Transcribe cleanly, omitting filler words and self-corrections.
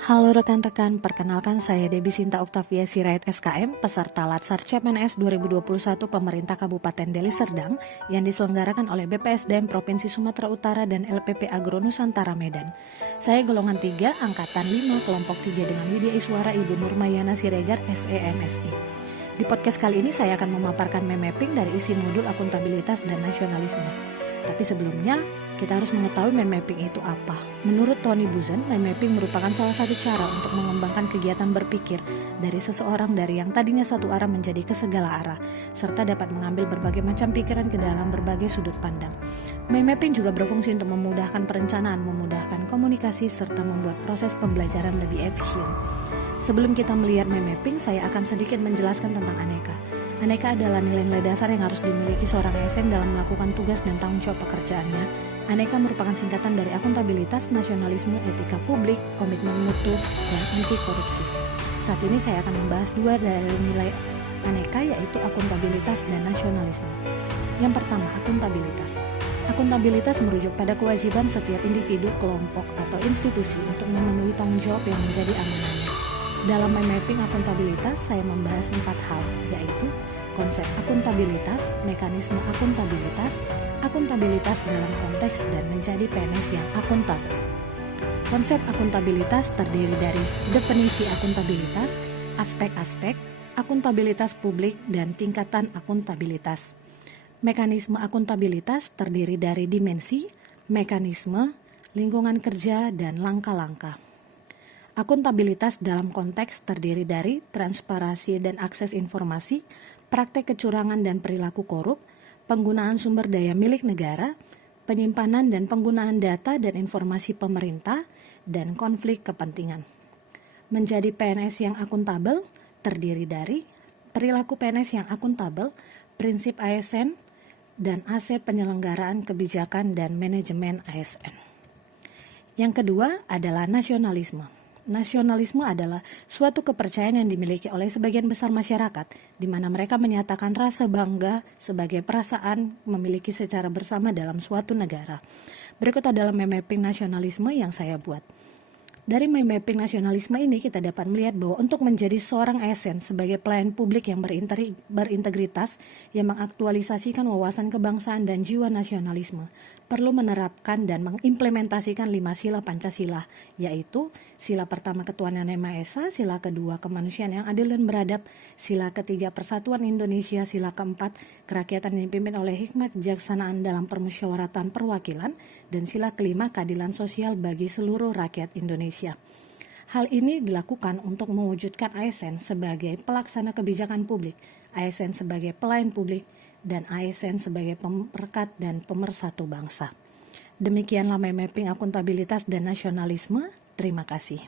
Halo rekan-rekan, perkenalkan saya Debbie Sinta Oktavia Sirait SKM, peserta Latsar CPNS 2021 Pemerintah Kabupaten Deli Serdang yang diselenggarakan oleh BPSDM Provinsi Sumatera Utara dan LPP Agro Nusantara Medan. Saya golongan 3, angkatan 5, kelompok 3 dengan Widya Iswara Ibu Nurmayana Siregar SEMSI. Di podcast kali ini saya akan memaparkan mapping dari isi modul akuntabilitas dan nasionalisme. Tapi sebelumnya, kita harus mengetahui mind mapping itu apa. Menurut Tony Buzan, mind mapping merupakan salah satu cara untuk mengembangkan kegiatan berpikir dari seseorang dari yang tadinya satu arah menjadi ke segala arah, serta dapat mengambil berbagai macam pikiran ke dalam berbagai sudut pandang. Mind mapping juga berfungsi untuk memudahkan perencanaan, memudahkan komunikasi, serta membuat proses pembelajaran lebih efisien. Sebelum kita melihat mind mapping, saya akan sedikit menjelaskan tentang aneka. Aneka adalah nilai-nilai dasar yang harus dimiliki seorang ASN dalam melakukan tugas dan tanggung jawab pekerjaannya. Aneka merupakan singkatan dari akuntabilitas, nasionalisme, etika publik, komitmen mutu, dan anti korupsi. Saat ini saya akan membahas dua dari nilai aneka, yaitu akuntabilitas dan nasionalisme. Yang pertama, akuntabilitas. Akuntabilitas merujuk pada kewajiban setiap individu, kelompok, atau institusi untuk memenuhi tanggung jawab yang menjadi amanahnya. Dalam mind mapping akuntabilitas, saya membahas 4 hal, yaitu konsep akuntabilitas, mekanisme akuntabilitas, akuntabilitas dalam konteks dan menjadi PNS yang akuntabel. Konsep akuntabilitas terdiri dari definisi akuntabilitas, aspek-aspek, akuntabilitas publik, dan tingkatan akuntabilitas. Mekanisme akuntabilitas terdiri dari dimensi, mekanisme, lingkungan kerja, dan langkah-langkah. Akuntabilitas dalam konteks terdiri dari transparansi dan akses informasi, praktek kecurangan dan perilaku korup, penggunaan sumber daya milik negara, penyimpanan dan penggunaan data dan informasi pemerintah, dan konflik kepentingan. Menjadi PNS yang akuntabel terdiri dari perilaku PNS yang akuntabel, prinsip ASN, dan AC penyelenggaraan kebijakan dan manajemen ASN. Yang kedua adalah nasionalisme. Nasionalisme adalah suatu kepercayaan yang dimiliki oleh sebagian besar masyarakat, di mana mereka menyatakan rasa bangga sebagai perasaan memiliki secara bersama dalam suatu negara. Berikut adalah mind mapping nasionalisme yang saya buat. Dari mind mapping nasionalisme ini kita dapat melihat bahwa untuk menjadi seorang ASN sebagai pelayan publik yang berintegritas, yang mengaktualisasikan wawasan kebangsaan dan jiwa nasionalisme, perlu menerapkan dan mengimplementasikan 5 sila Pancasila, yaitu sila pertama ketuhanan yang Maha Esa, sila kedua kemanusiaan yang adil dan beradab, sila ketiga persatuan Indonesia, sila keempat kerakyatan yang dipimpin oleh hikmat kebijaksanaan dalam permusyawaratan perwakilan, dan sila kelima keadilan sosial bagi seluruh rakyat Indonesia. Hal ini dilakukan untuk mewujudkan ASN sebagai pelaksana kebijakan publik, ASN sebagai pelayan publik, dan ASN sebagai perekat dan pemersatu bangsa. Demikianlah mind mapping akuntabilitas dan nasionalisme. Terima kasih.